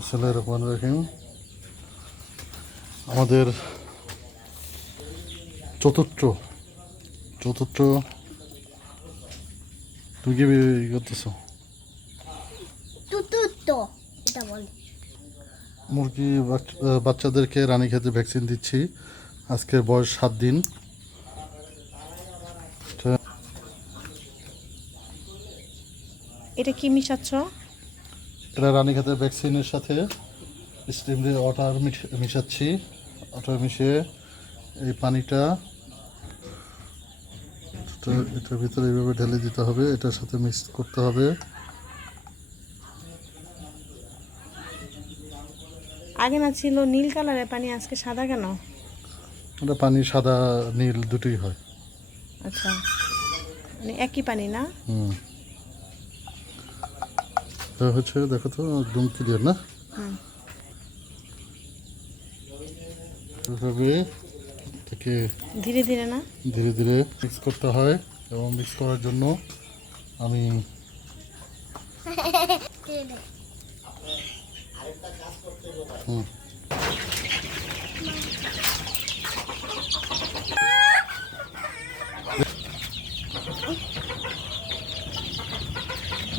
বিসমুল্লাহির রহমানির রহিম। আমাদের চতুর্থ চতুর্থ তুমি কি করতেছ? তুতুতো এটা বলে। মুরগি বাচ- বাচ্চাদেরকে রানী খেতে ভ্যাকসিন দিচ্ছি। আজকের বয়স সাত দিন। এটা- এটা কি মিশাচ্ছ? এটা রানী খেতে ভ্যাকসিনের সাথে স্টিম দিয়ে ওয়াটার মিশ- মিশাচ্ছি। ওয়াটার মিশিয়ে এই পানিটা এটা- এটার ভিতরে এইভাবে ঢেলে দিতে হবে এটার সাথে মিক্স করতে হবে। আগে না ছিল নীল কালারের পানি আজকে সাদা কেন? এটা পানি সাদা নীল দুটোই হয়। আচ্ছা। মানে একই পানি না? হুম। এটা হচ্ছে দেখো তো একদম ক্লিয়ার না। এভাবে এটাকে ধীরে ধীরে না? ধীরে ধীরে মিক্স করতে হয় এবং মিক্স করার জন্য আমি হুম।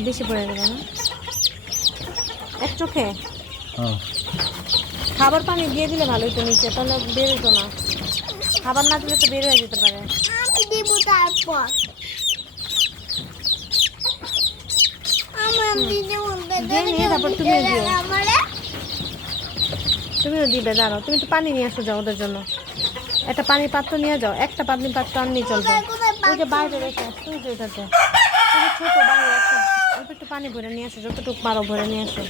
বেশি পড়ে গেল না? এক চোখে? হ্যাঁ। খাবার পানি দিয়ে দিলে ভালোই তো নিচে তাহলে বের হতো না। খাবার না দিলে তো বের হয়ে যেতে পারে। আমি দিব তারপর। তুমিও দিও। তুমিও দিবে দাঁড়াও তুমি তো পানি নিয়ে আসো যাও ওদের জন্য। একটা পানির পাত্র নিয়ে যাও একটা পানির পাত্র আনলেই চলবে। ওই যে বাইরে রেখে আসো ওই যে ওটাতে ওই যে ছোটো বাইরে একটা অল্প একটু পানি ভরে নিয়ে আসো যতটুকু পারো ভরে নিয়ে আসো।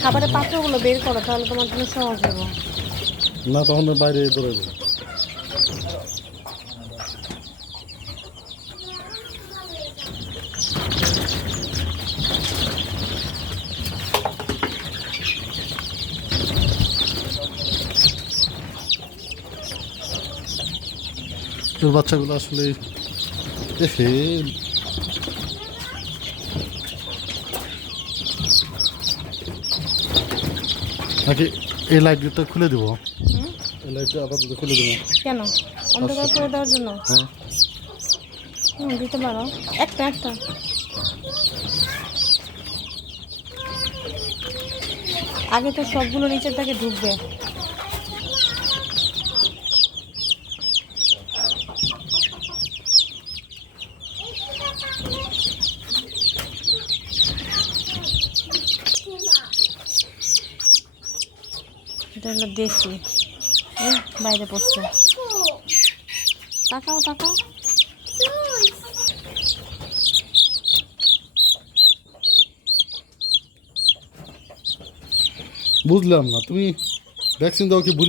খাবারের পাত্রগুলো বের করো তাহলে তোমার জন্য সহজ হবে না তখন বাইরে বেরোবে তোর বাচ্চাগুলো আসলে এসে নাকি এই লাইটটা খুলে দেবো? এই লাইটটা আপাতত খুলে দেবো। কেন? অন্ধকার করে দেওয়ার জন্য? হ্যাঁ। হুম দিতে পারো। একটা একটা। আগে তো সবগুলো নিচের থেকে ঢুকবে। এটা হলো দেশি। বাইরে পড়ছে। তাকাও তাকাও। বুঝলাম না তুমি ভ্যাকসিন দাও কি